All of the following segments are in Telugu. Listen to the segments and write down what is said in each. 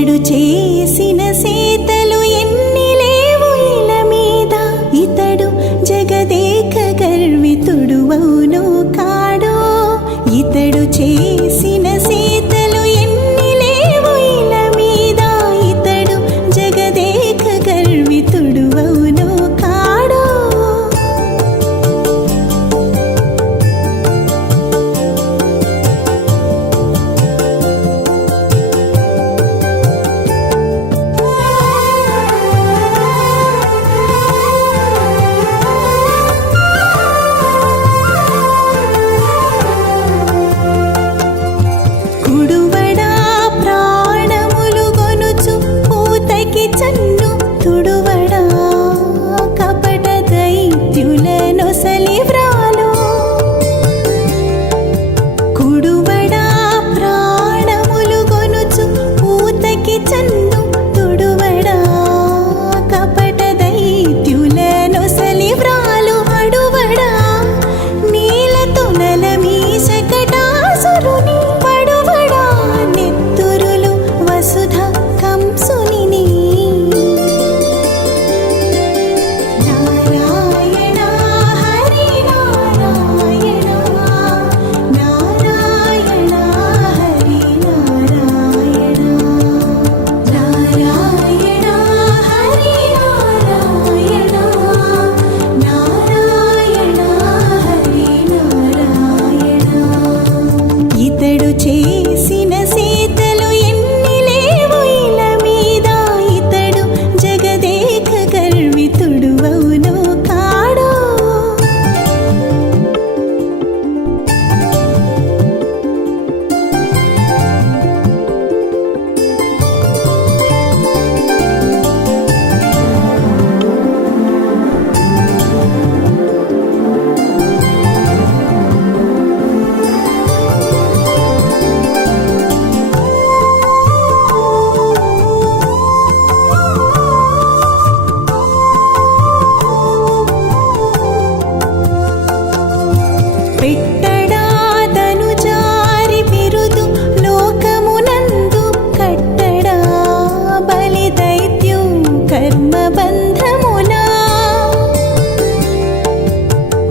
చేసిన సీతలు ఎన్ని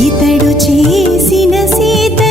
ఇతడు చేసిన సీత